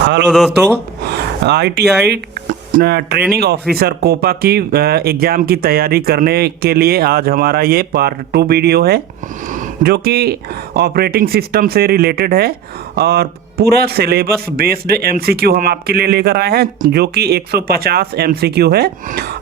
Hello दोस्तों, ITI training officer Copa की exam की तैयारी करने के लिए आज हमारा ये पार्ट 2 वीडियो है जो कि ऑपरेटिंग सिस्टम से रिलेटेड है और पूरा सिलेबस बेस्ड एमसीक्यू हम आपके लिए लेकर आए हैं जो कि 150 एमसीक्यू है।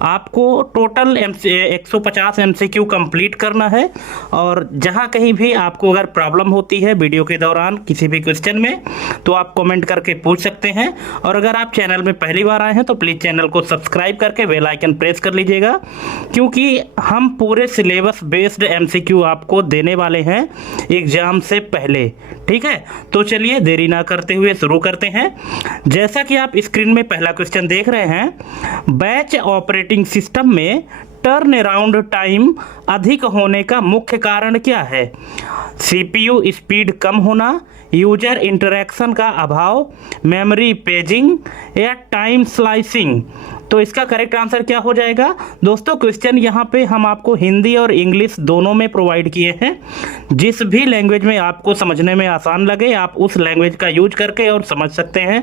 आपको टोटल 150 एमसीक्यू कंप्लीट करना है और जहां कहीं भी आपको अगर प्रॉब्लम होती है वीडियो के दौरान किसी भी क्वेश्चन में तो आप कमेंट करके पूछ सकते हैं। और अगर आप चैनल में पहली बार आए हैं तो प्लीज़ चैनल को सब्सक्राइब करके बेल आइकन प्रेस कर लीजिएगा, क्योंकि हम पूरे सिलेबस बेस्ड एमसीक्यू आपको देने वाले हैं एग्ज़ाम से पहले। ठीक है, तो चलिए देरी ना करते हुए शुरू करते हैं। जैसा कि आप स्क्रीन में पहला क्वेश्चन देख रहे हैं, बैच ऑपरेटिंग सिस्टम में टर्न अराउंड टाइम अधिक होने का मुख्य कारण क्या है? सीपीयू स्पीड कम होना, यूजर इंटरेक्शन का अभाव, मेमोरी पेजिंग या टाइम स्लाइसिंग। तो इसका करेक्ट आंसर क्या हो जाएगा? दोस्तों, क्वेश्चन यहाँ पे हम आपको हिंदी और इंग्लिश दोनों में प्रोवाइड किए हैं। जिस भी लैंग्वेज में आपको समझने में आसान लगे आप उस लैंग्वेज का यूज करके और समझ सकते हैं।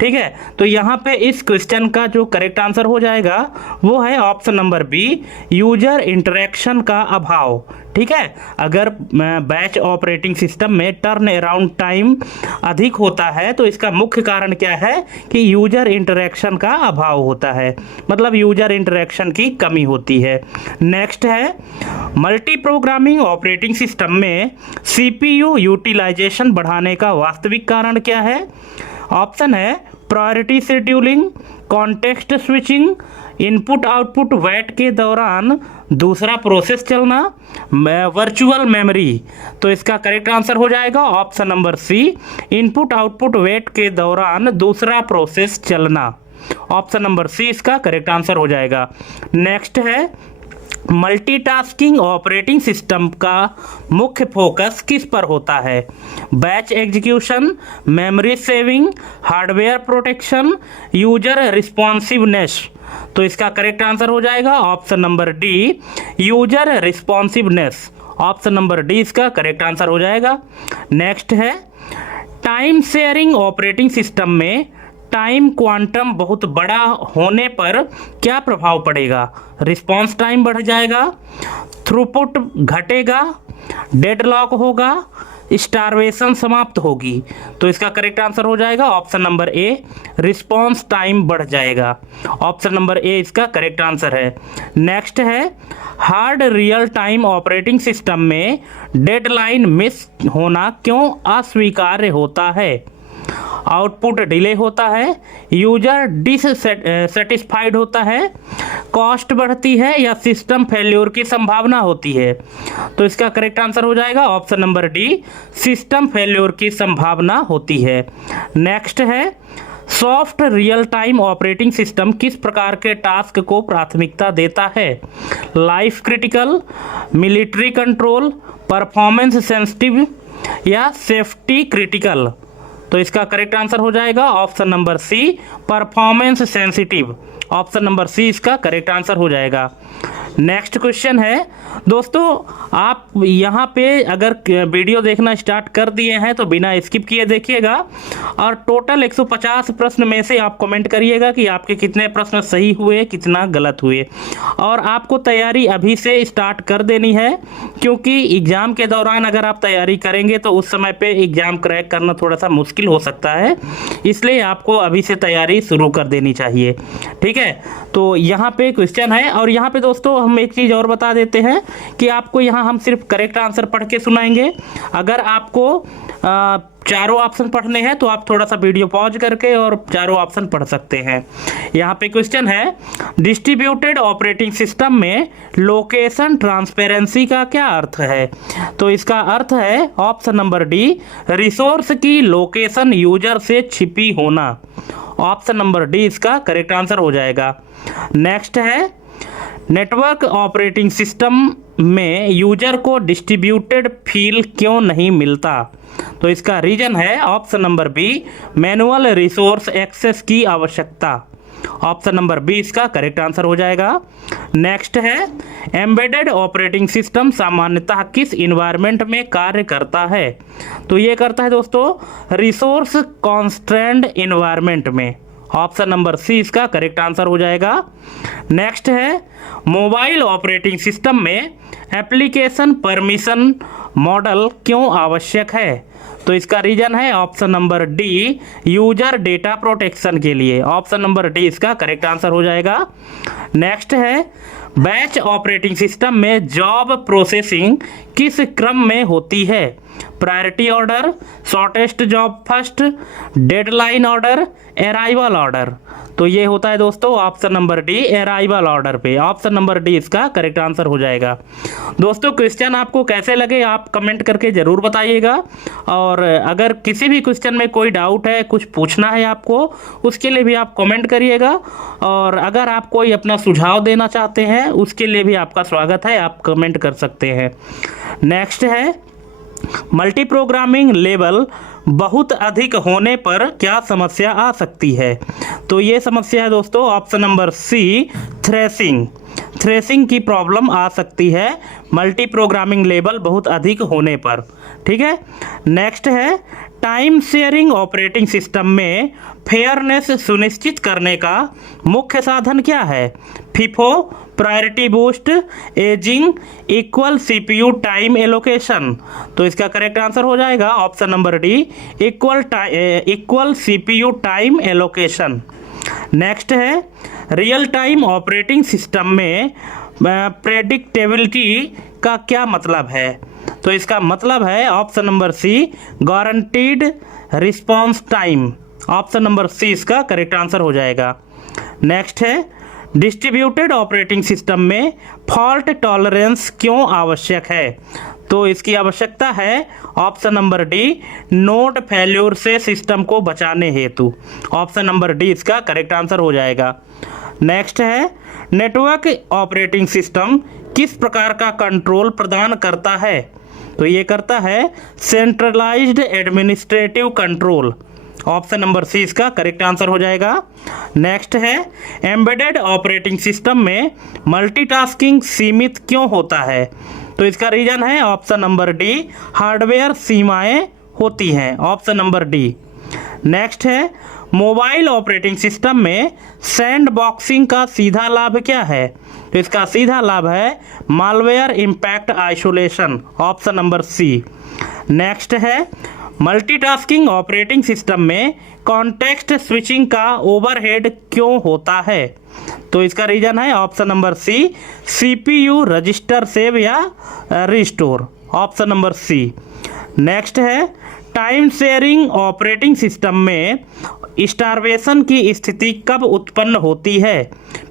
ठीक है, तो यहाँ पे इस क्वेश्चन का जो करेक्ट आंसर हो जाएगा वो है option number B, user interaction का अभाव। ठीक है, अगर बैच ऑपरेटिंग सिस्टम में टर्न अराउंड टाइम अधिक होता है तो इसका मुख्य कारण क्या है कि यूजर इंटरेक्शन का अभाव होता है, मतलब यूजर इंटरेक्शन की कमी होती है। नेक्स्ट है, मल्टी प्रोग्रामिंग ऑपरेटिंग सिस्टम में सीपीयू यूटिलाइजेशन बढ़ाने का वास्तविक कारण क्या है? ऑप्शन है priority scheduling, context switching, input output wait के दौरान दूसरा प्रोसेस चलना, वर्चुअल मेमोरी। तो इसका करेक्ट आंसर हो जाएगा option number C, input output wait के दौरान दूसरा प्रोसेस चलना। ऑप्शन नंबर सी इसका करेक्ट आंसर हो जाएगा। नेक्स्ट है, मल्टीटास्किंग ऑपरेटिंग सिस्टम का मुख्य फोकस किस पर होता है? Batch execution, memory saving, hardware protection, user responsiveness. तो इसका करेक्ट आंसर हो जाएगा option number D, user responsiveness. Option number D इसका करेक्ट आंसर हो जाएगा। नेक्स्ट है, टाइम शेयरिंग ऑपरेटिंग सिस्टम में टाइम क्वांटम बहुत बड़ा होने पर क्या प्रभाव पड़ेगा? रिस्पांस टाइम बढ़ जाएगा, थ्रूपुट घटेगा, डेडलॉक होगा, स्टारवेशन समाप्त होगी। तो इसका करेक्ट आंसर हो जाएगा ऑप्शन नंबर ए, रिस्पांस टाइम बढ़ जाएगा। ऑप्शन नंबर ए इसका करेक्ट आंसर है। नेक्स्ट है, hard real time operating system में डेडलाइन मिस होना क्यों अस्वीकार्य होता है? आउटपुट डिले होता है, यूजर डिससेटिस्फाइड होता है, कॉस्ट बढ़ती है या सिस्टम फेल्योर की संभावना होती है? तो इसका करेक्ट आंसर हो जाएगा option number D, system failure की संभावना होती है। नेक्स्ट है, soft real time operating system किस प्रकार के टास्क को प्राथमिकता देता है? Life critical, military control, performance sensitive या सेफ्टी क्रिटिकल? तो इसका करेक्ट आंसर हो जाएगा option number C, performance sensitive. Option number C इसका करेक्ट आंसर हो जाएगा। नेक्स्ट क्वेश्चन है, दोस्तों आप यहाँ पे अगर वीडियो देखना स्टार्ट कर दिए हैं तो बिना स्किप किए देखिएगा और टोटल 150 प्रश्न में से आप कमेंट करिएगा कि आपके कितने प्रश्न सही हुए, कितना गलत हुए। और आपको तैयारी अभी से स्टार्ट कर देनी है, क्योंकि एग्ज़ाम के दौरान अगर आप तैयारी करेंगे तो उस समय पे एग्ज़ाम क्रैक करना थोड़ा सा मुश्किल हो सकता है, इसलिए आपको अभी से तैयारी शुरू कर देनी चाहिए। ठीक है, तो यहाँ पे क्वेश्चन है और यहाँ पे दोस्तों हम एक चीज़ और बता देते हैं कि आपको यहाँ हम सिर्फ करेक्ट आंसर पढ़ के सुनाएंगे। अगर आपको चारों ऑप्शन पढ़ने हैं तो आप थोड़ा सा वीडियो पॉज करके और चारों ऑप्शन पढ़ सकते हैं। यहाँ पे क्वेश्चन है, डिस्ट्रीब्यूटेड ऑपरेटिंग सिस्टम में लोकेशन ट्रांसपेरेंसी का क्या अर्थ है? तो इसका अर्थ है ऑप्शन नंबर डी, रिसोर्स की लोकेशन यूजर से छिपी होना। ऑप्शन नंबर डी इसका करेक्ट आंसर हो जाएगा। नेक्स्ट है, नेटवर्क ऑपरेटिंग सिस्टम में यूजर को डिस्ट्रीब्यूटेड फील क्यों नहीं मिलता? तो इसका रीजन है option number B, manual resource access की आवश्यकता। ऑप्शन नंबर बी इसका करेक्ट आंसर हो जाएगा। नेक्स्ट है एम्बेडेड ऑपरेटिंग सिस्टम सामान्यतः किस इन्वायरमेंट में कार्य करता है? तो ये करता है दोस्तों रिसोर्स कॉन्स्ट्रेंड इन्वायरमेंट में। ऑप्शन नंबर सी इसका करेक्ट आंसर हो जाएगा। नेक्स्ट है मोबाइल ऑपरेटिंग सिस्टम में एप्लीकेशन परमिशन मॉडल क्यों आवश्यक है? तो इसका रीजन है option number D user data protection के लिए। ऑप्शन नंबर डी इसका करेक्ट आंसर हो जाएगा। नेक्स्ट है बैच ऑपरेटिंग सिस्टम में जॉब प्रोसेसिंग किस क्रम में होती है? Priority order, shortest job first, deadline order, arrival order. तो ये होता है दोस्तों option number D arrival order पे। ऑप्शन नंबर डी इसका करेक्ट आंसर हो जाएगा। दोस्तों क्वेश्चन आपको कैसे लगे आप कमेंट करके ज़रूर बताइएगा, और अगर किसी भी क्वेश्चन में कोई डाउट है, कुछ पूछना है आपको, उसके लिए भी आप कमेंट करिएगा, और अगर आप कोई अपना सुझाव देना चाहते हैं उसके लिए भी आपका स्वागत है, आप कमेंट कर सकते हैं। नेक्स्ट है मल्टी प्रोग्रामिंग लेवल बहुत अधिक होने पर क्या समस्या आ सकती है? तो ये समस्या है दोस्तों ऑप्शन नंबर सी थ्रेसिंग की प्रॉब्लम आ सकती है मल्टी प्रोग्रामिंग लेवल बहुत अधिक होने पर। ठीक है। नेक्स्ट है टाइम शेयरिंग ऑपरेटिंग सिस्टम में फेयरनेस सुनिश्चित करने का मुख्य साधन क्या है? FIFO, priority boost, ageing, equal CPU time allocation. तो इसका करेक्ट आंसर हो जाएगा option number D equal CPU time allocation. Next है रियल टाइम ऑपरेटिंग सिस्टम में प्रेडिक्टेबिलिटी का क्या मतलब है? तो इसका मतलब है option number C guaranteed response time. Option number C इसका करेक्ट आंसर हो जाएगा। नेक्स्ट है डिस्ट्रीब्यूटेड ऑपरेटिंग सिस्टम में फॉल्ट टॉलरेंस क्यों आवश्यक है? तो इसकी आवश्यकता है option number D naught failure से सिस्टम को बचाने हेतु। ऑप्शन नंबर डी इसका करेक्ट आंसर हो जाएगा। नेक्स्ट है नेटवर्क ऑपरेटिंग सिस्टम किस प्रकार का कंट्रोल प्रदान करता है? तो ये करता है centralised administrative control. Option number C इसका करेक्ट आंसर हो जाएगा। नेक्स्ट है एम्बेडेड ऑपरेटिंग सिस्टम में मल्टीटास्किंग सीमित क्यों होता है? तो इसका रीजन है ऑप्शन नंबर डी हार्डवेयर सीमाएं होती हैं। Option number D. नेक्स्ट है मोबाइल ऑपरेटिंग सिस्टम में सैंड बॉक्सिंग का सीधा लाभ क्या है? तो इसका सीधा लाभ है malware impact isolation. Option number C. Next है मल्टीटास्किंग ऑपरेटिंग सिस्टम में कॉन्टेक्स्ट स्विचिंग का ओवरहेड क्यों होता है? तो इसका रीजन है option number C CPU register save या restore. Option number C. Next है टाइम शेयरिंग ऑपरेटिंग सिस्टम में स्टारवेशन की स्थिति कब उत्पन्न होती है?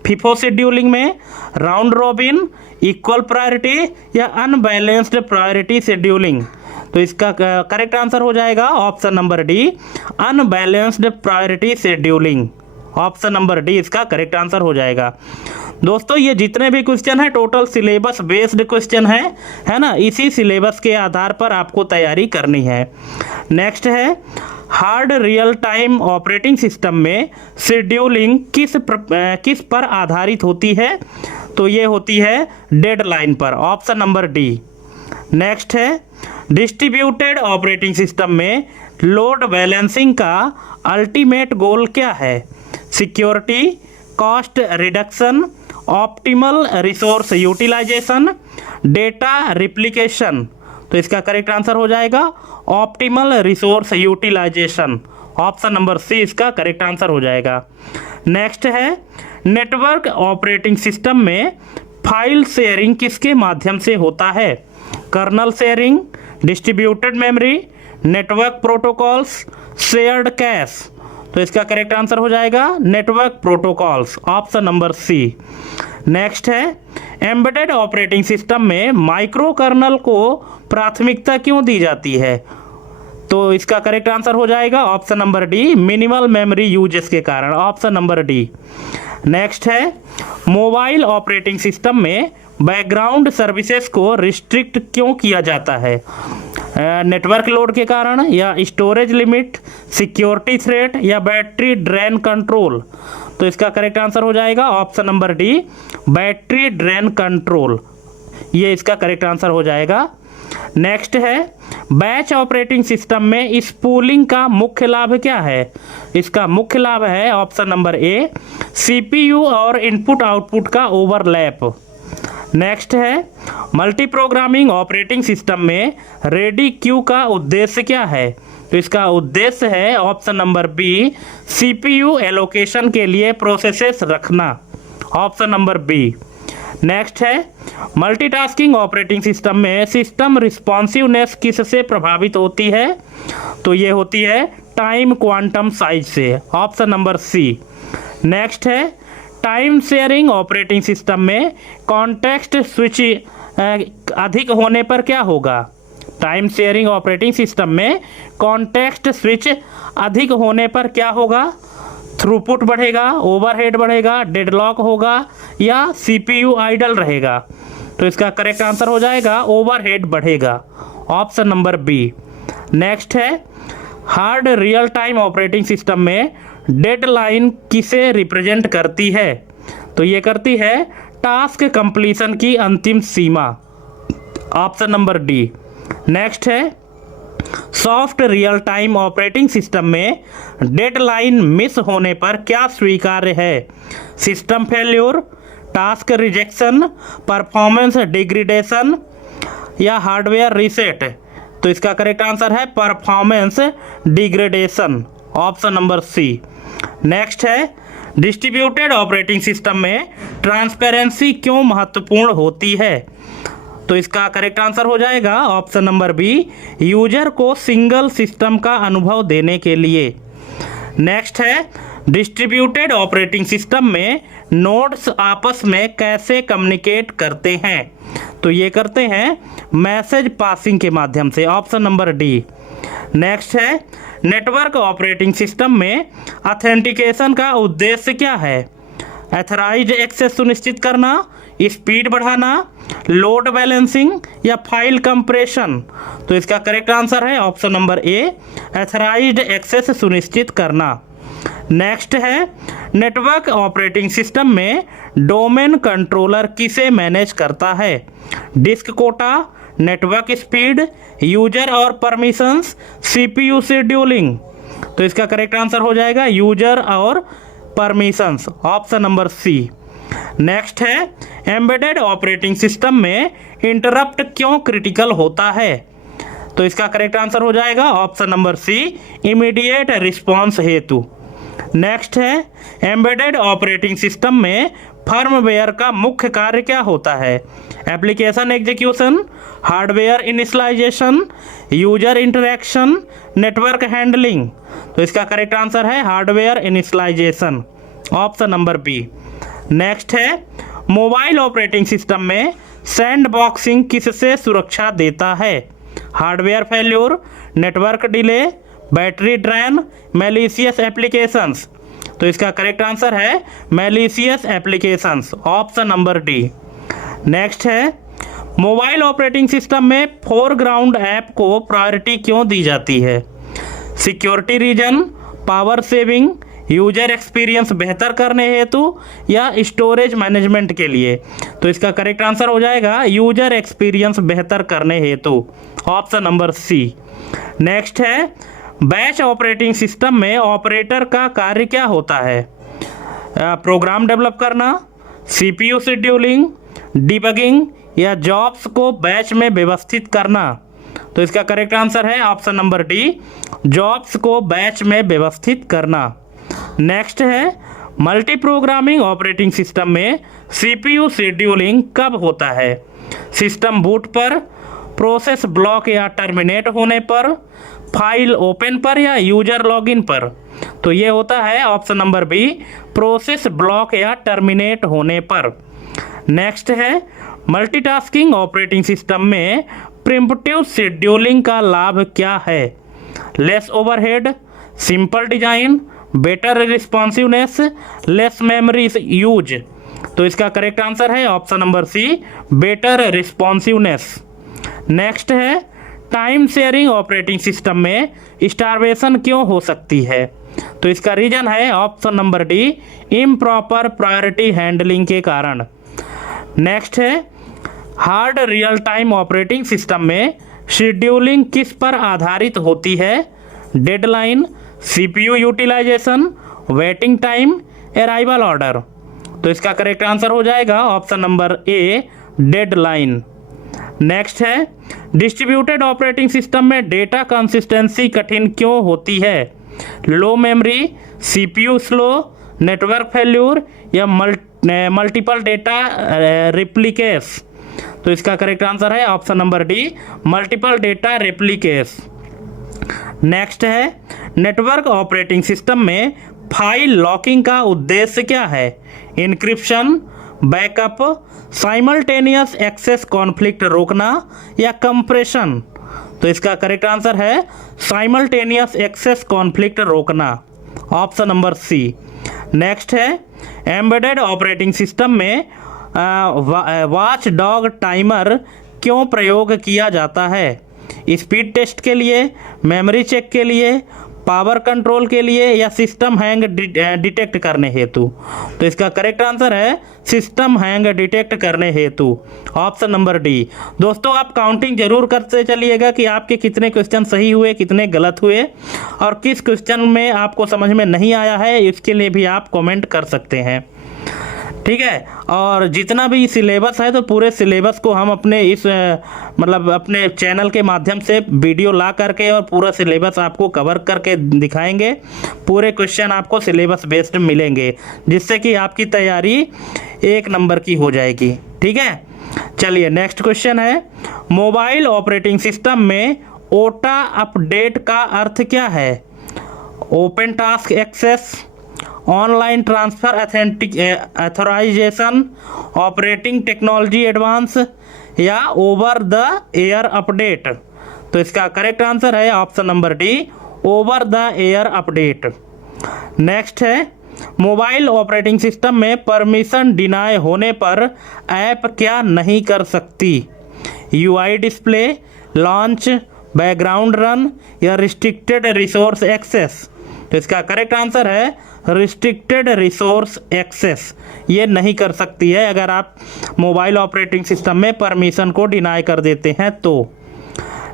फीफो शेड्यूलिंग में, राउंड रॉबिन, इक्वल प्रायोरिटी या अनबैलेंस्ड प्रायोरिटी शेड्यूलिंग। तो इसका करेक्ट आंसर हो जाएगा option number D unbalanced priority scheduling. Option number D इसका करेक्ट आंसर हो जाएगा। दोस्तों ये जितने भी क्वेश्चन है टोटल सिलेबस बेस्ड क्वेश्चन है ना, इसी सिलेबस के आधार पर आपको तैयारी करनी है। नेक्स्ट है hard real time operating system में शेड्यूलिंग किस पर आधारित होती है? तो ये होती है डेडलाइन पर। Option number D. नेक्स्ट है डिस्ट्रीब्यूटेड ऑपरेटिंग सिस्टम में लोड बैलेंसिंग का अल्टीमेट गोल क्या है? Security, cost reduction, optimal resource utilisation, data replication. तो इसका करेक्ट आंसर हो जाएगा optimal resource utilisation. Option number C इसका करेक्ट आंसर हो जाएगा। नेक्स्ट है नेटवर्क ऑपरेटिंग सिस्टम में फाइल शेयरिंग किसके माध्यम से होता है? Kernel sharing, distributed memory, network protocols, shared cache. तो इसका करेक्ट आंसर हो जाएगा network protocols. Option number C. Next है एम्बेडेड ऑपरेटिंग सिस्टम में माइक्रो कर्नल को प्राथमिकता क्यों दी जाती है? तो इसका करेक्ट आंसर हो जाएगा option number D minimal memory uses के कारण। Option number D. नेक्स्ट है मोबाइल ऑपरेटिंग सिस्टम में बैकग्राउंड सर्विसेज को रिस्ट्रिक्ट क्यों किया जाता है? नेटवर्क लोड के कारण, या स्टोरेज लिमिट, सिक्योरिटी थ्रेट, या बैटरी ड्रेन कंट्रोल। तो इसका करेक्ट आंसर हो जाएगा option number D, battery drain control. ये इसका करेक्ट आंसर हो जाएगा। नेक्स्ट है, बैच ऑपरेटिंग सिस्टम में इस पूलिंग का मुख्य लाभ क्या है? इसका मुख्य लाभ है ऑप्शन नंबर ए, सीपीयू और इनपुट आउटपुट का ओवरलैप। नेक्स्ट है, मल्टी प्रोग्रामिंग ऑपरेटिंग सिस्टम में रेडी क्यू का उद्देश्य क्या है? तो इसका उद्देश्य है option number B, CPU allocation के लिए प्रोसेसेस रखना। Option number B. नेक्स्ट है, मल्टीटास्किंग ऑपरेटिंग सिस्टम में सिस्टम रिस्पॉन्सिवनेस किससे प्रभावित होती है? तो ये होती है टाइम क्वांटम साइज से। Option number C. नेक्स्ट है, टाइम शेयरिंग ऑपरेटिंग सिस्टम में कॉन्टेक्स्ट स्विच अधिक होने पर क्या होगा? टाइम शेयरिंग ऑपरेटिंग सिस्टम में कॉन्टेक्स्ट स्विच अधिक होने पर क्या होगा? थ्रूपुट बढ़ेगा, ओवरहेड बढ़ेगा, डेडलॉक होगा, या सीपीयू आइडल रहेगा? तो इसका करेक्ट आंसर हो जाएगा ओवरहेड बढ़ेगा। Option number B. नेक्स्ट है, hard real time operating system में डेडलाइन किसे रिप्रेजेंट करती है? तो ये करती है टास्क कंप्लीशन की अंतिम सीमा। Option number D. नेक्स्ट है, soft real time operating system में डेडलाइन मिस होने पर क्या स्वीकार्य है? System failure, task rejection, performance degradation, या हार्डवेयर रीसेट? तो इसका करेक्ट आंसर है performance degradation. Option number C. Next है, डिस्ट्रीब्यूटेड ऑपरेटिंग सिस्टम में ट्रांसपेरेंसी क्यों महत्वपूर्ण होती है? तो इसका करेक्ट आंसर हो जाएगा ऑप्शन नंबर बी, यूजर को सिंगल सिस्टम का अनुभव देने के लिए। नेक्स्ट है, डिस्ट्रीब्यूटेड ऑपरेटिंग सिस्टम में नोड्स आपस में कैसे कम्युनिकेट करते हैं? तो ये करते हैं मैसेज पासिंग के माध्यम से। Option number D. नेक्स्ट है, नेटवर्क ऑपरेटिंग सिस्टम में ऑथेंटिकेशन का उद्देश्य क्या है? एथराइज्ड एक्सेस सुनिश्चित करना, स्पीड बढ़ाना, लोड बैलेंसिंग, या फाइल कंप्रेशन? तो इसका करेक्ट आंसर है option number A, authorized access सुनिश्चित करना। नेक्स्ट है, नेटवर्क ऑपरेटिंग सिस्टम में डोमेन कंट्रोलर किसे मैनेज करता है? Disk quota, network speed, user और परमिशंस, सीपीयू शेड्यूलिंग? तो इसका करेक्ट आंसर हो जाएगा यूजर और permissions. Option number C. Next है, एम्बेडेड ऑपरेटिंग सिस्टम में इंटरप्ट क्यों क्रिटिकल होता है? तो इसका करेक्ट आंसर हो जाएगा option number C, immediate response हेतु। नेक्स्ट है, एम्बेडेड ऑपरेटिंग सिस्टम में फर्मवेयर का मुख्य कार्य क्या होता है? Application execution, hardware initialization, user interaction, network handling? तो इसका करेक्ट आंसर है hardware initialization. Option number B. Next है, मोबाइल ऑपरेटिंग सिस्टम में सैंडबॉक्सिंग किससे सुरक्षा देता है? Hardware failure, network delay, battery drain, malicious applications? तो इसका करेक्ट आंसर है malicious applications. Option number D. Next है, मोबाइल ऑपरेटिंग सिस्टम में फोरग्राउंड ऐप को प्रायोरिटी क्यों दी जाती है? Security reason, power saving, user experience बेहतर करने हेतु, या स्टोरेज मैनेजमेंट के लिए? तो इसका करेक्ट आंसर हो जाएगा यूजर एक्सपीरियंस बेहतर करने हेतु। Option number C. नेक्स्ट है, बैच ऑपरेटिंग सिस्टम में ऑपरेटर का कार्य क्या होता है? प्रोग्राम डेवलप करना, सीपीयू शेड्यूलिंग, डिबगिंग, या जॉब्स को बैच में व्यवस्थित करना? तो इसका करेक्ट आंसर है ऑप्शन नंबर डी, जॉब्स को बैच में व्यवस्थित करना। नेक्स्ट है, मल्टी प्रोग्रामिंग ऑपरेटिंग सिस्टम में सीपीयू शेड्यूलिंग कब होता है? सिस्टम बूट पर, प्रोसेस ब्लॉक या टर्मिनेट होने पर, फाइल ओपन पर, या यूजर लॉगिन पर? तो ये होता है option number B, process block या टर्मिनेट होने पर। नेक्स्ट है, मल्टीटास्किंग ऑपरेटिंग सिस्टम में प्रिम्पटिव शेड्यूलिंग का लाभ क्या है? Less overhead, simple design, better responsiveness, less memory use? तो इसका करेक्ट आंसर है option number C, better responsiveness. Next है, टाइम शेयरिंग ऑपरेटिंग सिस्टम में स्टारवेशन क्यों हो सकती है? तो इसका रीजन है option number D, improper priority handling के कारण। नेक्स्ट है, hard real time operating system में शेड्यूलिंग किस पर आधारित होती है? Deadline, CPU utilization, waiting time, arrival order. तो इसका करेक्ट आंसर हो जाएगा option number A, deadline. Next है, डिस्ट्रीब्यूटेड ऑपरेटिंग सिस्टम में डेटा कंसिस्टेंसी कठिन क्यों होती है? Low memory, CPU slow, network failure या मल्टीपल डेटा रिप्लिकेस। तो इसका करेक्ट आंसर है option number D, multiple data replicas. Next है, नेटवर्क ऑपरेटिंग सिस्टम में फाइल लॉकिंग का उद्देश्य क्या है? Encryption, backup, simultaneous access conflict रोकना या कंप्रेशन। तो इसका करेक्ट आंसर है साइमल्टेनियस एक्सेस कॉन्फ्लिक्ट रोकना, ऑप्शन नंबर सी। नेक्स्ट है, एम्बेडेड ऑपरेटिंग सिस्टम में वॉच डॉग टाइमर क्यों प्रयोग किया जाता है? स्पीड टेस्ट के लिए, मेमोरी चेक के लिए, पावर कंट्रोल के लिए या सिस्टम हैंग डिटेक्ट करने हेतु। तो इसका करेक्ट आंसर है सिस्टम हैंग डिटेक्ट करने हेतु, ऑप्शन नंबर डी। दोस्तों, आप काउंटिंग जरूर करते चलिएगा कि आपके कितने क्वेश्चन सही हुए, कितने गलत हुए, और किस क्वेश्चन में आपको समझ में नहीं आया है, इसके लिए भी आप कमेंट कर सकते हैं। ठीक है, और जितना भी सिलेबस है तो पूरे सिलेबस को हम अपने इस मतलब अपने चैनल के माध्यम से वीडियो ला करके और पूरा सिलेबस आपको कवर करके दिखाएंगे। पूरे क्वेश्चन आपको सिलेबस बेस्ड मिलेंगे, जिससे कि आपकी तैयारी 1 नंबर की हो जाएगी। ठीक है, चलिए नेक्स्ट क्वेश्चन है, मोबाइल ऑपरेटिंग सिस्टम में ओटा अपडेट का अर्थ क्या है? Open task access, online transfer authorization, operating technology advance या ओवर द एयर अपडेट। तो इसका करेक्ट आंसर है option number D, over the air update. Next है, मोबाइल ऑपरेटिंग सिस्टम में परमिशन डिनाय होने पर ऐप क्या नहीं कर सकती? UI display, launch, background run या रिस्ट्रिक्टेड रिसोर्स एक्सेस। तो इसका करेक्ट आंसर है रिस्ट्रिक्टेड रिसोर्स एक्सेस। ये नहीं कर सकती है अगर आप मोबाइल ऑपरेटिंग सिस्टम में परमिशन को डिनाई कर देते हैं तो।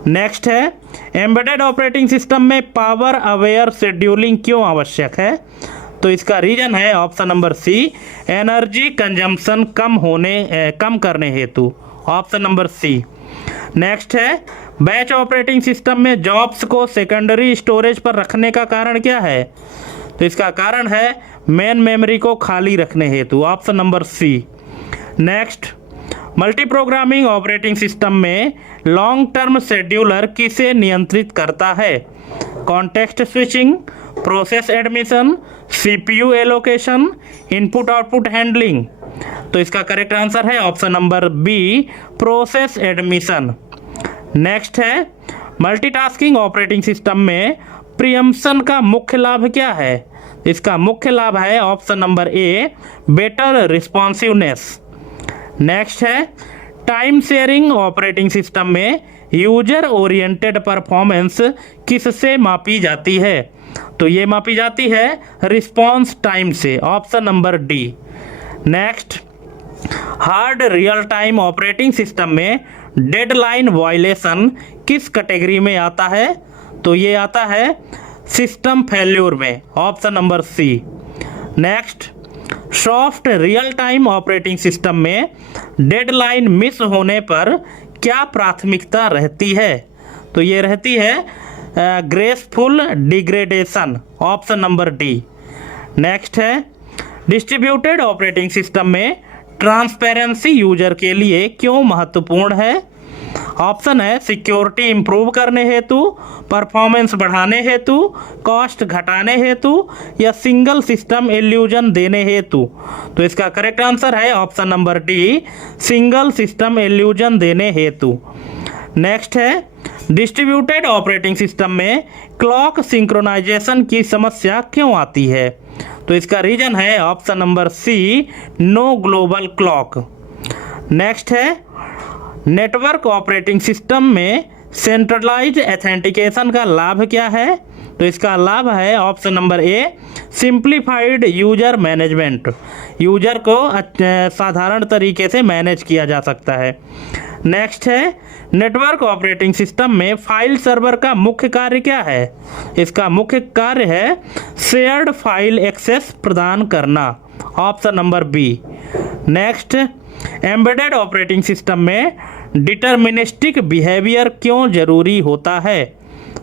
नेक्स्ट है, एम्बेडेड ऑपरेटिंग सिस्टम में पावर अवेयर शेड्यूलिंग क्यों आवश्यक है? तो इसका रीजन है option number C, energy consumption कम करने हेतु, ऑप्शन नंबर सी। नेक्स्ट है, बैच ऑपरेटिंग सिस्टम में जॉब्स को सेकेंडरी स्टोरेज पर रखने का कारण क्या है? तो इसका कारण है मेन मेमोरी को खाली रखने हेतु, option number C. Next, multi programming operating system में लॉन्ग टर्म शेड्यूलर किसे नियंत्रित करता है? Context switching, process admission, CPU allocation, input output handling. तो इसका करेक्ट आंसर है option number B, process admission. Next है, मल्टीटास्किंग ऑपरेटिंग सिस्टम में प्रियम्पशन का मुख्य लाभ क्या है? इसका मुख्य लाभ है option number A, better responsiveness. Next है, टाइम शेयरिंग ऑपरेटिंग सिस्टम में यूजर ओरिएंटेड परफॉर्मेंस किससे मापी जाती है? तो ये मापी जाती है रिस्पॉन्स टाइम से, option number D. Next, hard real time operating system में डेडलाइन वायलेशन किस कैटेगरी में आता है? तो ये आता है सिस्टम फेल्यूर में, option number C. Next, soft real time operating system में डेडलाइन मिस होने पर क्या प्राथमिकता रहती है? तो ये रहती है graceful degradation, option number D. Next है, डिस्ट्रीब्यूटेड ऑपरेटिंग सिस्टम में ट्रांसपेरेंसी यूजर के लिए क्यों महत्वपूर्ण है? ऑप्शन है सिक्योरिटी इंप्रूव करने हेतु, परफॉर्मेंस बढ़ाने हेतु, कॉस्ट घटाने हेतु या सिंगल सिस्टम इल्यूजन देने हेतु। तो इसका करेक्ट आंसर है option number D, single system illusion देने हेतु। नेक्स्ट है, डिस्ट्रीब्यूटेड ऑपरेटिंग सिस्टम में क्लॉक सिंक्रोनाइजेशन की समस्या क्यों आती है? तो इसका रीजन है option number C, no global clock. Next है, नेटवर्क ऑपरेटिंग सिस्टम में सेंट्रलाइज्ड ऑथेंटिकेशन का लाभ क्या है? तो इसका लाभ है option number A, simplified user management. User को साधारण तरीके से मैनेज किया जा सकता है। नेक्स्ट है, नेटवर्क ऑपरेटिंग सिस्टम में फाइल सर्वर का मुख्य कार्य क्या है? इसका मुख्य कार्य है शेयर्ड फाइल एक्सेस प्रदान करना। Option number B. Next, embedded operating system में डिटर्मिनिस्टिक बिहेवियर क्यों जरूरी होता है?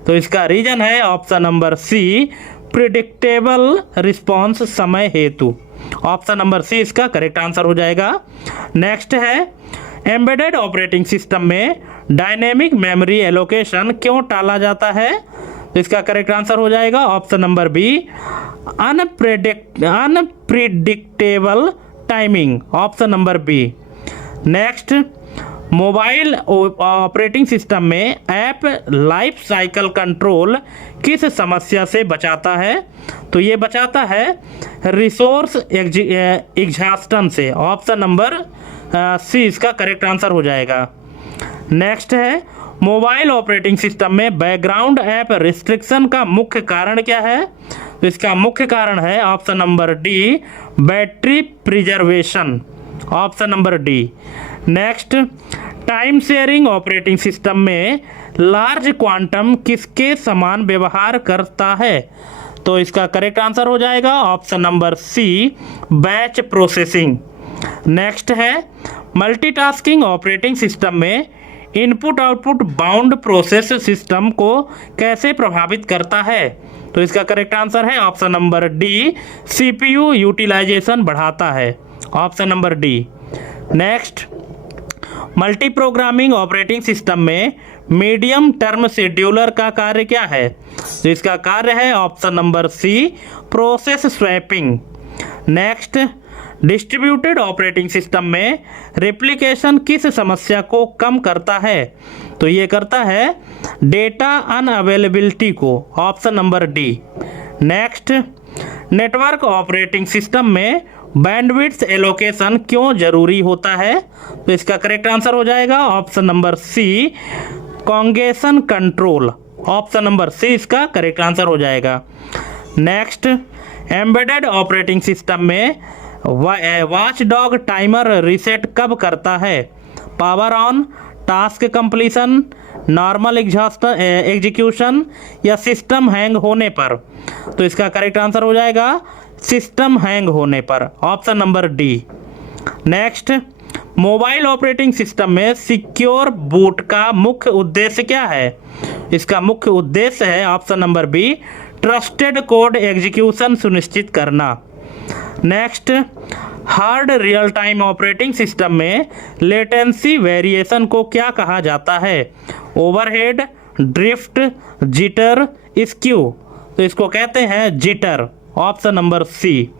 तो इसका रीजन है option number C, predictable response समय हेतु। ऑप्शन नंबर सी इसका करेक्ट आंसर हो जाएगा। नेक्स्ट है, एम्बेडेड ऑपरेटिंग सिस्टम में डायनेमिक मेमोरी एलोकेशन क्यों टाला जाता है? तो इसका करेक्ट आंसर हो जाएगा option number B, unpredictable timing. Option number B. Next, mobile operating system में ऐप लाइफ साइकिल कंट्रोल किस समस्या से बचाता है? तो ये बचाता है रिसोर्स एग्जॉस्टन से। ऑप्शन नंबर सी इसका करेक्ट आंसर हो जाएगा। नेक्स्ट है, मोबाइल ऑपरेटिंग सिस्टम में बैकग्राउंड ऐप रिस्ट्रिक्शन का मुख्य कारण क्या है? तो इसका मुख्य कारण है option number D, battery preservation. Option number D. Next, time sharing operating system में लार्ज क्वांटम किसके समान व्यवहार करता है? तो इसका करेक्ट आंसर हो जाएगा option number C, batch processing. Next है, मल्टीटास्किंग ऑपरेटिंग सिस्टम में input output bound process system को कैसे प्रभावित करता है? तो इसका करेक्ट आंसर है option number D, CPU utilization बढ़ाता है। Option number D. Next, multi programming operating system में मीडियम टर्म शेड्यूलर का कार्य क्या है? तो इसका कार्य है option number C, process swapping. Next, distributed operating system में रेप्लिकेशन किस समस्या को कम करता है? तो ये करता है डेटा अनअवेलेबिलिटी को। Option number D. Next, network operating system में बैंडविड्थ एलोकेशन क्यों जरूरी होता है? तो इसका करेक्ट आंसर हो जाएगा option number C, congestion control. Option number C इसका करेक्ट आंसर हो जाएगा। नेक्स्ट, एम्बेडेड ऑपरेटिंग सिस्टम में वॉचडॉग टाइमर रीसेट कब करता है? Power on, task completion, normal execution या सिस्टम हैंग होने पर? तो इसका करेक्ट आंसर हो जाएगा सिस्टम हैंग होने पर। Option number D. Next, mobile operating system में सिक्योर बूट का मुख्य उद्देश्य क्या है? इसका मुख्य उद्देश्य है option number B, trusted code execution सुनिश्चित करना। Next, hard real time operating system में लेटेंसी वेरिएशन को क्या कहा जाता है? Overhead, drift, jitter, skew? तो इसको कहते हैं jitter. Option number C.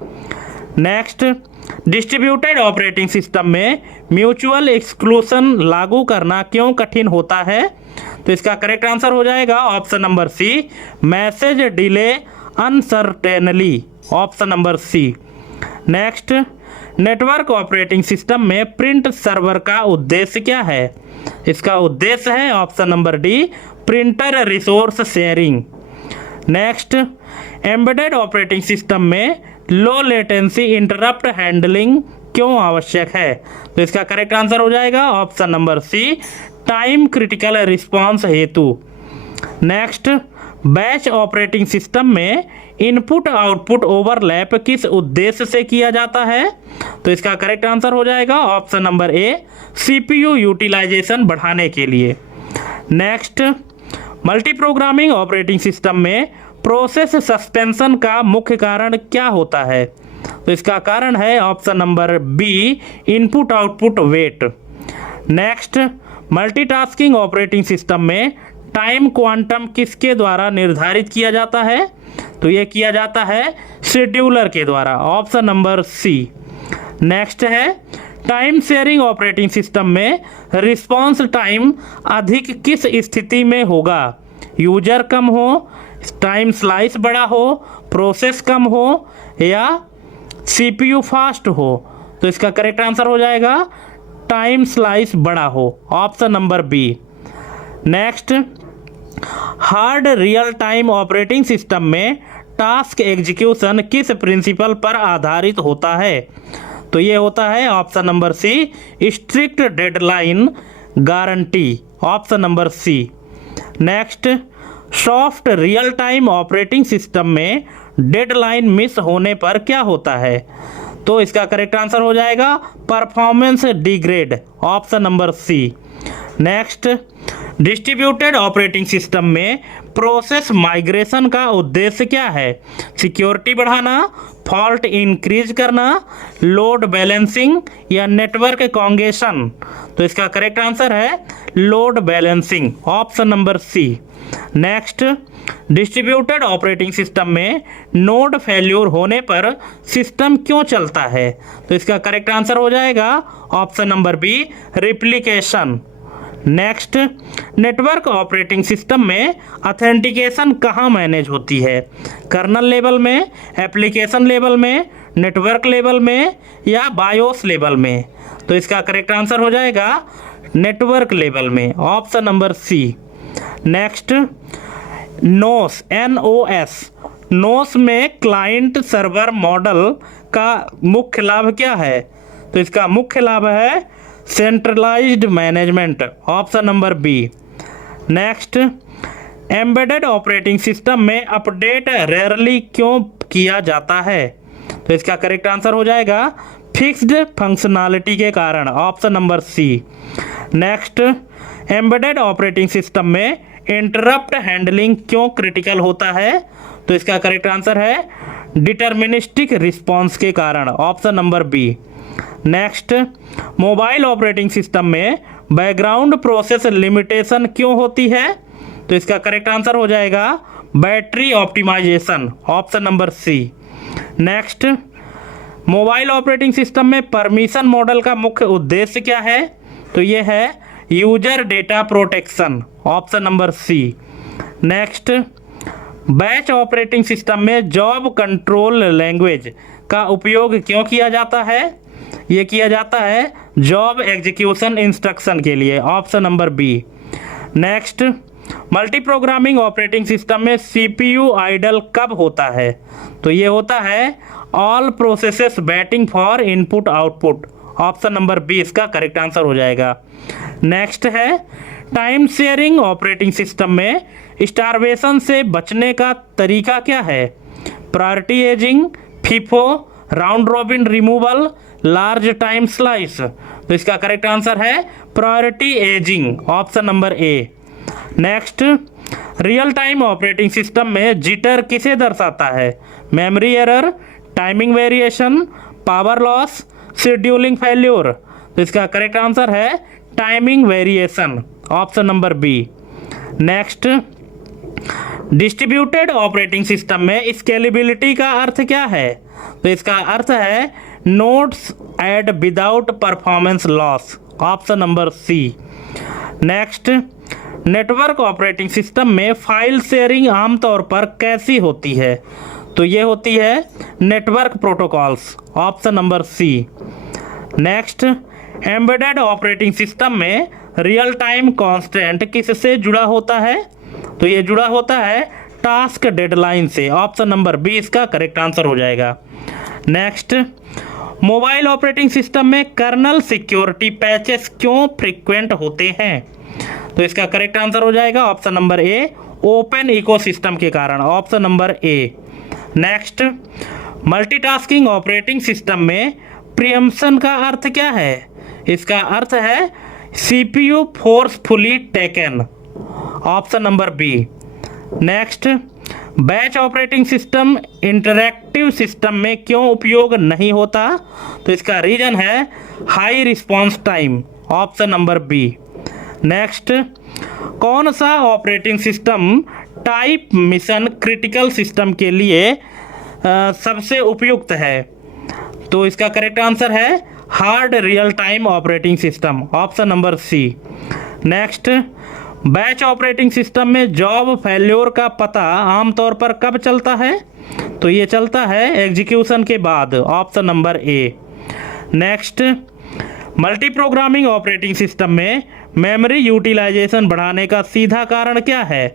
Next, distributed operating system में म्यूचुअल एक्सक्लूशन लागू करना क्यों कठिन होता है? तो इसका करेक्ट आंसर हो जाएगा option number C, message delay uncertainty. Option number C. Next, network operating system में प्रिंट सर्वर का उद्देश्य क्या है? इसका उद्देश्य है option number D, printer resource sharing. Next, embedded operating system में लो लेटेंसी इंटरप्ट हैंडलिंग क्यों आवश्यक है? तो इसका करेक्ट आंसर हो जाएगा option number C, time critical response हेतु। नेक्स्ट, बैच ऑपरेटिंग सिस्टम में इनपुट आउटपुट ओवरलैप किस उद्देश्य से किया जाता है? तो इसका करेक्ट आंसर हो जाएगा option number A, CPU utilisation बढ़ाने के लिए। Next, multi programming operating system में प्रोसेस सस्पेंशन का मुख्य कारण क्या होता है? तो इसका कारण है option number B, input output wait. Next, multitasking operating system में टाइम क्वांटम किसके द्वारा निर्धारित किया जाता है? तो ये किया जाता है शेड्यूलर के द्वारा। Option number C. नेक्स्ट है, टाइम शेयरिंग ऑपरेटिंग सिस्टम में रिस्पांस टाइम अधिक किस स्थिति में होगा? यूजर कम हो, टाइम स्लाइस बड़ा हो, प्रोसेस कम हो या सीपीयू फास्ट हो? तो इसका करेक्ट आंसर हो जाएगा टाइम स्लाइस बड़ा हो। Option number B. Next, hard real time operating system में टास्क एग्जीक्यूशन किस प्रिंसिपल पर आधारित होता है? तो ये होता है ऑप्शन नंबर सी, strict deadline guarantee, option number C. Next, soft real time operating system में डेडलाइन मिस होने पर क्या होता है? तो इसका करेक्ट आंसर हो जाएगा performance degrade, option number C. Next, distributed operating system में प्रोसेस माइग्रेशन का उद्देश्य क्या है? सिक्योरिटी बढ़ाना, फॉल्ट इंक्रीज करना, लोड बैलेंसिंग या नेटवर्क कॉन्जेशन? तो इसका करेक्ट आंसर है load balancing, option number C. Next, distributed operating system में नोड फेल्यूर होने पर सिस्टम क्यों चलता है? तो इसका करेक्ट आंसर हो जाएगा option number B, replication. Next, network operating system में ऑथेंटिकेशन कहाँ मैनेज होती है? कर्नल लेवल में, एप्लीकेशन लेवल में, नेटवर्क लेवल में या बायोस लेवल में? तो इसका करेक्ट आंसर हो जाएगा नेटवर्क लेवल में, option number C. Next, NOS, NOS, NOS में क्लाइंट सर्वर मॉडल का मुख्य लाभ क्या है? तो इसका मुख्य लाभ है centralized management, option number B. Next, embedded operating system में अपडेट रेयरली क्यों किया जाता है? तो इसका करेक्ट आंसर हो जाएगा फिक्स्ड फंक्शनैलिटी के कारण, option number C. Next, embedded operating system में इंटरप्ट हैंडलिंग क्यों क्रिटिकल होता है? तो इसका करेक्ट आंसर है डिटर्मिनिस्टिक रिस्पांस के कारण, option number B. Next, mobile operating system में बैकग्राउंड प्रोसेस लिमिटेशन क्यों होती है? तो इसका करेक्ट आंसर हो जाएगा battery optimization, option number C. Next, mobile operating system में परमिशन मॉडल का मुख्य उद्देश्य क्या है? तो ये है user data protection, option number C. Next, batch operating system में जॉब कंट्रोल लैंग्वेज का उपयोग क्यों किया जाता है? ये किया जाता है जॉब एग्जीक्यूशन इंस्ट्रक्शन के लिए, option number B. Next, multi programming operating system में CPU आइडल कब होता है? तो ये होता है all processes waiting for input output, option number B इसका करेक्ट आंसर हो जाएगा। नेक्स्ट है, टाइम शेयरिंग ऑपरेटिंग सिस्टम में स्टारवेशन से बचने का तरीका क्या है? Priority ageing, FIFO, round robin removal, large time slice? तो इसका करेक्ट आंसर है priority ageing, option number A. Next, real time operating system में जिटर किसे दर्शाता है? Memory error, timing variation, power loss, scheduling failure? तो इसका करेक्ट आंसर है timing variation, option number B. Next, distributed operating system में scalability का अर्थ क्या है? तो इसका अर्थ है nodes add without performance loss, option number C. Next, network operating system में फाइल शेयरिंग आमतौर पर कैसी होती है? तो ये होती है network protocols, option number C. Next, embedded operating system में रियल टाइम कांस्टेंट किससे जुड़ा होता है? तो ये जुड़ा होता है टास्क डेडलाइन से, ऑप्शन नंबर बी इसका करेक्ट आंसर हो जाएगा। नेक्स्ट, मोबाइल ऑपरेटिंग सिस्टम में कर्नल सिक्योरिटी पैचेस क्यों फ्रीक्वेंट होते हैं? तो इसका करेक्ट आंसर हो जाएगा ऑप्शन नंबर ए, ओपन इकोसिस्टम के कारण, option number A. Next, multitasking operating system में प्रीएम्पशन का अर्थ क्या है? इसका अर्थ है CPU forcefully taken, option number B. Next, batch operating system interactive system में क्यों उपयोग नहीं होता? तो इसका रीजन है high response time, option number B. Next, कौन सा operating system type mission critical system के लिए सबसे उपयुक्त है? तो इसका करेक्ट आंसर है hard real time operating system, option number C. Next, batch operating system में जॉब फेल्योर का पता आमतौर पर कब चलता है? तो ये चलता है एग्जीक्यूशन के बाद, option number A. Next, multi programming operating system में मेमोरी यूटिलाइजेशन बढ़ाने का सीधा कारण क्या है?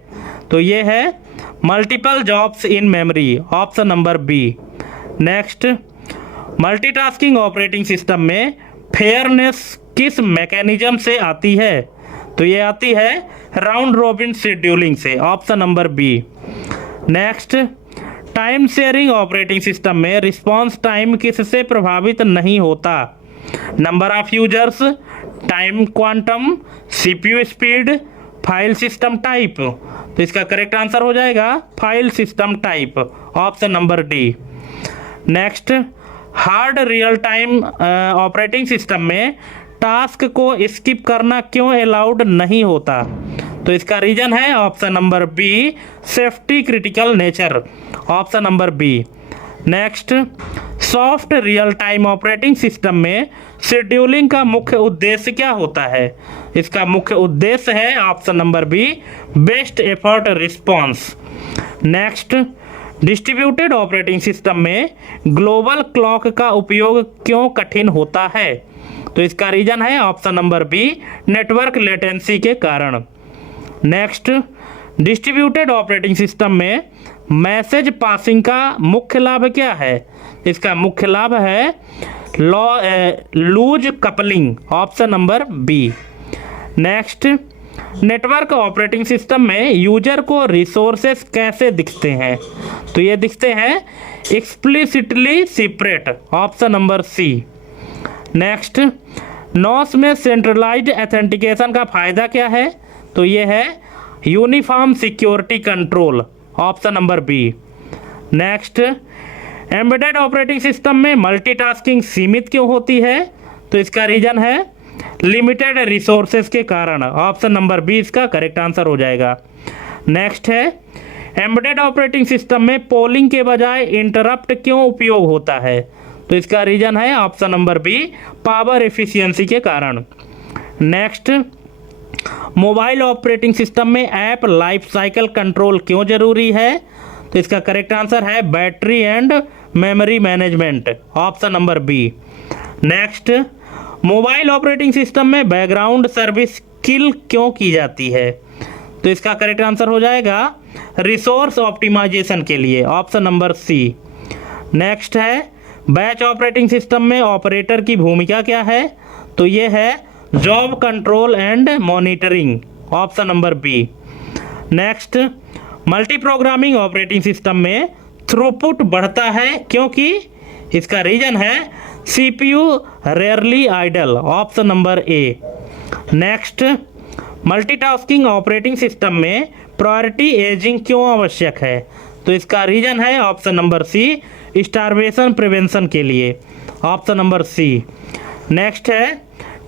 तो ये है multiple jobs in memory, option number B. Next, multitasking operating system में फेयरनेस किस मैकेनिज्म से आती है? तो ये आती है राउंड रॉबिन शेड्यूलिंग से, option number B. Next, time sharing operating system में रिस्पांस टाइम किससे प्रभावित नहीं होता? Number of users, time quantum, CPU speed, file system type. तो इसका करेक्ट आंसर हो जाएगा file system type, option number D. Next, hard real time operating system में टास्क को स्किप करना क्यों अलाउड नहीं होता? तो इसका रीजन है option number B, safety critical nature, option number B. Next, soft real time operating system में शेड्यूलिंग का मुख्य उद्देश्य क्या होता है? इसका मुख्य उद्देश्य है option number B, best effort response. Next, distributed operating system में ग्लोबल क्लॉक का उपयोग क्यों कठिन होता है? तो इसका रीजन है option number B, network latency के कारण। नेक्स्ट, डिस्ट्रीब्यूटेड ऑपरेटिंग सिस्टम में मैसेज पासिंग का मुख्य लाभ क्या है? इसका मुख्य लाभ है loose coupling, option number B. Next, network operating system में यूजर को रिसोर्सेस कैसे दिखते हैं? तो ये दिखते हैं explicitly separate, option number C. Next, NOS में सेंट्रलाइज्ड ऑथेंटिकेशन का फायदा क्या है? तो ये है uniform security control, option number B. Next, embedded operating system में मल्टीटास्किंग सीमित क्यों होती है? तो इसका रीजन है लिमिटेड रिसोर्सेज के कारण, ऑप्शन नंबर बी इसका करेक्ट आंसर हो जाएगा। नेक्स्ट है, एम्बेडेड ऑपरेटिंग सिस्टम में पोलिंग के बजाय इंटरप्ट क्यों उपयोग होता है? तो इसका रीजन है option number B, power efficiency के कारण। नेक्स्ट, मोबाइल ऑपरेटिंग सिस्टम में ऐप लाइफ साइकिल कंट्रोल क्यों जरूरी है? तो इसका करेक्ट आंसर है battery and memory management, option number B. Next, mobile operating system में बैकग्राउंड सर्विस किल क्यों की जाती है? तो इसका करेक्ट आंसर हो जाएगा रिसोर्स ऑप्टिमाइजेशन के लिए, ऑप्शन नंबर सी। नेक्स्ट है, बैच ऑपरेटिंग सिस्टम में ऑपरेटर की भूमिका क्या है? तो ये है job control and monitoring, option number B. Next, multi programming operating system में थ्रूपुट बढ़ता है क्योंकि? इसका रीजन है CPU rarely idle, option number A. Next, multitasking operating system में प्रायोरिटी एजिंग क्यों आवश्यक है? तो इसका रीजन है option number C, starvation prevention के लिए, ऑप्शन नंबर सी। नेक्स्ट है,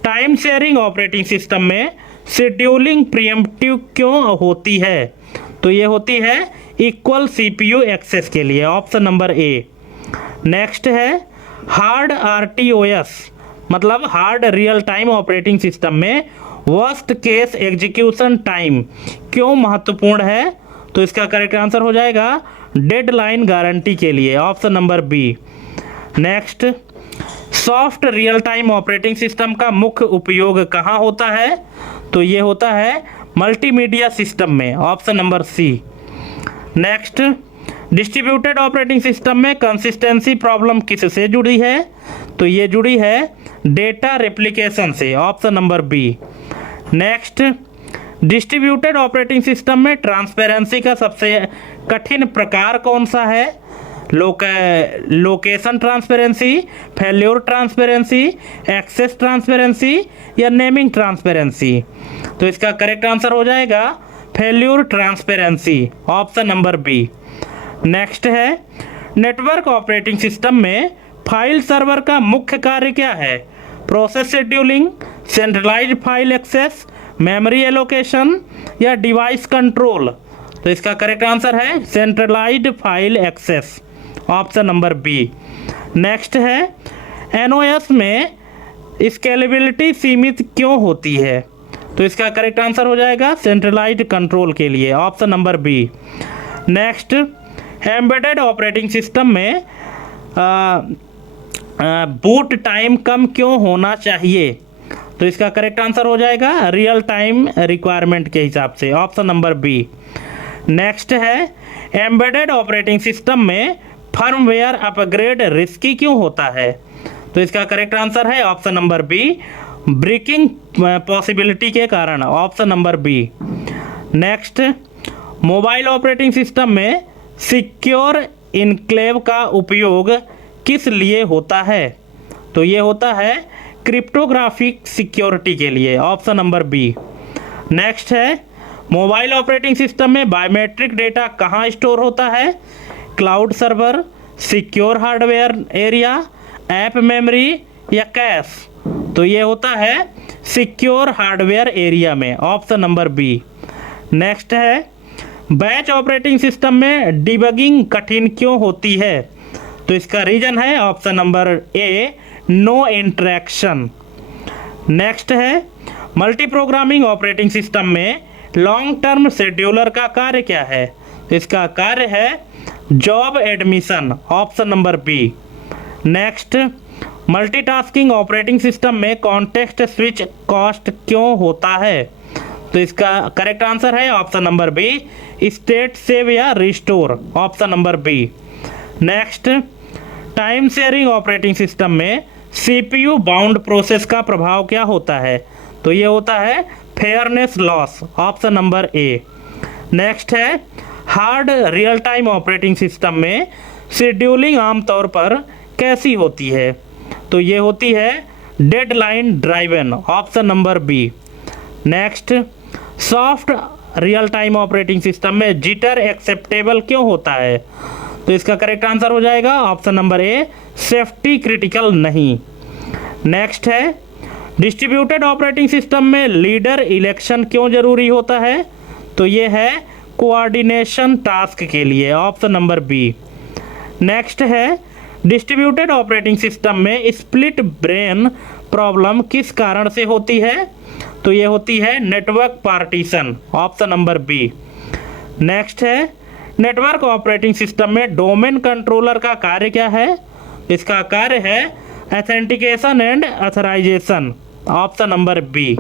टाइम शेयरिंग ऑपरेटिंग सिस्टम में शेड्यूलिंग प्रीएम्प्टिव क्यों होती है? तो ये होती है इक्वल सीपीयू एक्सेस के लिए, ऑप्शन नंबर ए। नेक्स्ट है, हार्ड आरटीओएस मतलब hard real time operating system में वर्स्ट केस एग्जीक्यूशन टाइम क्यों महत्वपूर्ण है? तो इसका करेक्ट आंसर हो जाएगा डेडलाइन गारंटी के लिए, option number B. Next, soft real time operating system का मुख्य उपयोग कहाँ होता है? तो ये होता है मल्टीमीडिया सिस्टम में, option number C. Next, distributed operating system में कंसिस्टेंसी प्रॉब्लम किससे जुड़ी है? तो ये जुड़ी है डेटा रेप्लिकेशन से, option number B. Next, distributed operating system में ट्रांसपेरेंसी का सबसे कठिन प्रकार कौन सा है? Location transparency, failure transparency, access transparency या नेमिंग ट्रांसपेरेंसी? तो इसका करेक्ट आंसर हो जाएगा failure transparency, option number B. Next है, नेटवर्क ऑपरेटिंग सिस्टम में फाइल सर्वर का मुख्य कार्य क्या है? Process scheduling, centralized file access, memory allocation या डिवाइस कंट्रोल? तो इसका करेक्ट आंसर है centralized file access, option number B. Next है, एनओएस में स्केलेबिलिटी सीमित क्यों होती है? तो इसका करेक्ट आंसर हो जाएगा सेंट्रलाइज्ड कंट्रोल के लिए, option number B. Next, embedded operating system में बूट टाइम कम क्यों होना चाहिए? तो इसका करेक्ट आंसर हो जाएगा रियल टाइम रिक्वायरमेंट के हिसाब से, ऑप्शन नंबर बी। नेक्स्ट है एम्बेडेड ऑपरेटिंग सिस्टम में फर्मवेयर अपग्रेड रिस्की क्यों होता है? तो इसका करेक्ट आंसर है option number B, breaking possibility के कारण, option number B. Next, mobile operating system में सिक्योर इनक्लेव का उपयोग किस लिए होता है? तो ये होता है क्रिप्टोग्राफिक सिक्योरिटी के लिए, ऑप्शन नंबर बी। नेक्स्ट है मोबाइल ऑपरेटिंग सिस्टम में बायोमेट्रिक डेटा कहाँ स्टोर होता है? Cloud server, secure hardware area, app memory या कैश? तो ये होता है सिक्योर हार्डवेयर एरिया में, ऑप्शन नंबर बी। नेक्स्ट है बैच ऑपरेटिंग सिस्टम में डिबगिंग कठिन क्यों होती है? तो इसका रीजन है option number A, no interaction. Next है मल्टी प्रोग्रामिंग ऑपरेटिंग सिस्टम में लॉन्ग टर्म शेड्यूलर का कार्य क्या है? तो इसका कार्य है job admission, option number B. Next, multitasking operating system में कॉन्टेक्स्ट स्विच कॉस्ट क्यों होता है? तो इसका करेक्ट आंसर है option number B, state save या restore, option number B. Next, time sharing operating system में सीपीयू बाउंड प्रोसेस का प्रभाव क्या होता है? तो ये होता है fairness loss, option number A. Next है hard real time operating system में शेड्यूलिंग आमतौर पर कैसी होती है? तो ये होती है deadline driven, option number B. Next, soft real time operating system में जिटर एक्सेप्टेबल क्यों होता है? तो इसका करेक्ट आंसर हो जाएगा option number A, safety critical नहीं। नेक्स्ट है डिस्ट्रीब्यूटेड ऑपरेटिंग सिस्टम में लीडर इलेक्शन क्यों जरूरी होता है? तो ये है कोऑर्डिनेशन टास्क के लिए, ऑप्शन नंबर बी। नेक्स्ट है डिस्ट्रीब्यूटेड ऑपरेटिंग सिस्टम में स्प्लिट ब्रेन प्रॉब्लम किस कारण से होती है? तो ये होती है network partition, option number B. Next है नेटवर्क ऑपरेटिंग सिस्टम में डोमेन कंट्रोलर का कार्य क्या है? इसका कार्य है authentication and authorization, option number B.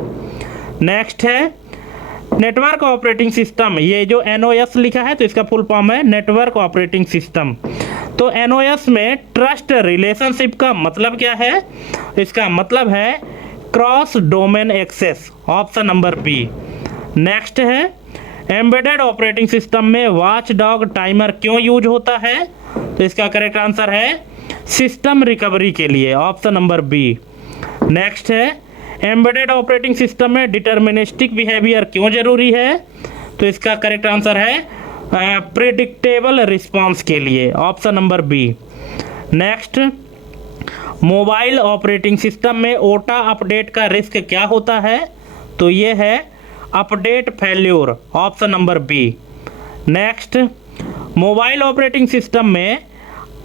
Next है नेटवर्क ऑपरेटिंग सिस्टम, ये जो NOS लिखा है तो इसका फुल फॉर्म है नेटवर्क ऑपरेटिंग सिस्टम। तो NOS में ट्रस्ट रिलेशनशिप का मतलब क्या है? इसका मतलब है cross domain access, option number B. Next है एम्बेडेड ऑपरेटिंग सिस्टम में वॉच डॉग टाइमर क्यों यूज होता है? तो इसका करेक्ट आंसर है सिस्टम रिकवरी के लिए, ऑप्शन नंबर बी। नेक्स्ट है एम्बेडेड ऑपरेटिंग सिस्टम में डिटर्मिनिस्टिक बिहेवियर क्यों जरूरी है? तो इसका करेक्ट आंसर है प्रिडिक्टेबल रिस्पांस के लिए, option number B. Next, mobile operating system में ओटा अपडेट का रिस्क क्या होता है? तो ये है update failure, option number B. Next, mobile operating system में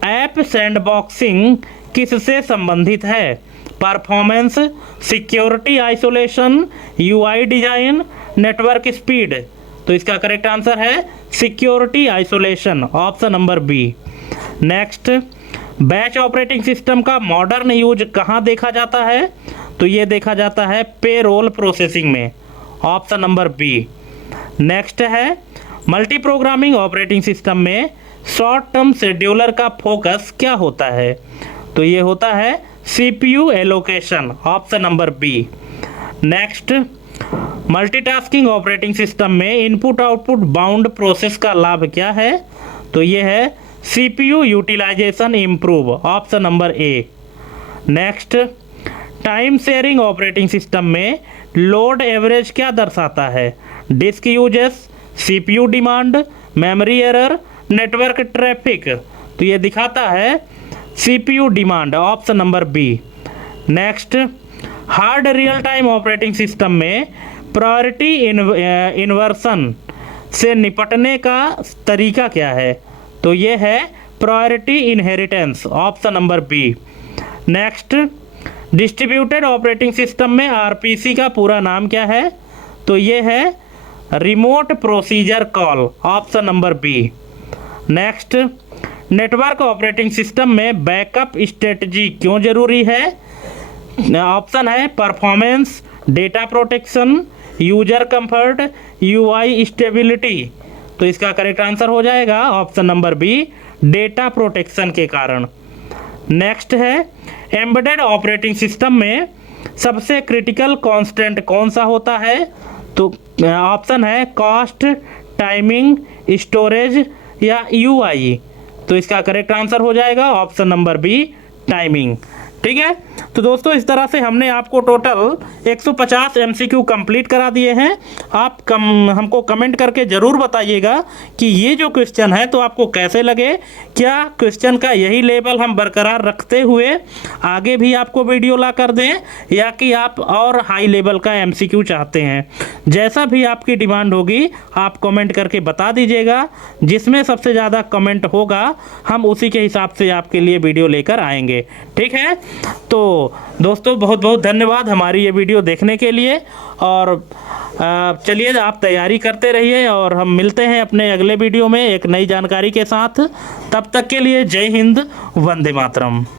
ऐप सैंडबॉक्सिंग किससे संबंधित है? Performance, security isolation, UI design, network speed? तो इसका करेक्ट आंसर है security isolation, option number B. Next, batch operating system का मॉडर्न यूज कहाँ देखा जाता है? तो ये देखा जाता है पेरोल प्रोसेसिंग में, ऑप्शन नंबर बी। नेक्स्ट है मल्टी प्रोग्रामिंग ऑपरेटिंग सिस्टम में शॉर्ट टर्म शेड्यूलर का फोकस क्या होता है? तो ये होता है CPU allocation, option number B. Next, multitasking operating system में इनपुट आउटपुट बाउंड प्रोसेस का लाभ क्या है? तो ये है CPU utilization improve, option number A. Next, time sharing operating system में लोड एवरेज क्या दर्शाता है? Disk usage, CPU demand, memory error, network traffic? तो ये दिखाता है CPU demand, option number B. Next, hard real time operating system में priority inversion से निपटने का तरीका क्या है? तो ये है priority inheritance, option number B. Next, distributed operating system में RPC का पूरा नाम क्या है? तो ये है remote procedure call, option number B. Next, network operating system में बैकअप स्ट्रेटजी क्यों जरूरी है? ऑप्शन है performance, data protection, user comfort, UI stability. तो इसका करेक्ट आंसर हो जाएगा option number B, data protection के कारण। नेक्स्ट है एम्बेडेड ऑपरेटिंग सिस्टम में सबसे क्रिटिकल कांस्टेंट कौन सा होता है? तो ऑप्शन है कॉस्ट, टाइमिंग, स्टोरेज या यूआई। तो इसका करेक्ट आंसर हो जाएगा ऑप्शन नंबर बी, टाइमिंग। ठीक है, तो दोस्तों इस तरह से हमने आपको टोटल 150 MCQ कंप्लीट करा दिए हैं। आप हमको कमेंट करके ज़रूर बताइएगा कि ये जो क्वेश्चन है तो आपको कैसे लगे। क्या क्वेश्चन का यही लेवल हम बरकरार रखते हुए आगे भी आपको वीडियो ला कर दें, या कि आप और हाई लेवल का MCQ चाहते हैं? जैसा भी आपकी डिमांड होगी आप कमेंट करके बता दीजिएगा। जिसमें सबसे ज़्यादा कमेंट होगा हम उसी के हिसाब से आपके लिए वीडियो लेकर आएंगे। ठीक है, तो दोस्तों बहुत बहुत धन्यवाद हमारी ये वीडियो देखने के लिए। और चलिए आप तैयारी करते रहिए और हम मिलते हैं अपने अगले वीडियो में एक नई जानकारी के साथ। तब तक के लिए जय हिंद, वंदे मातरम।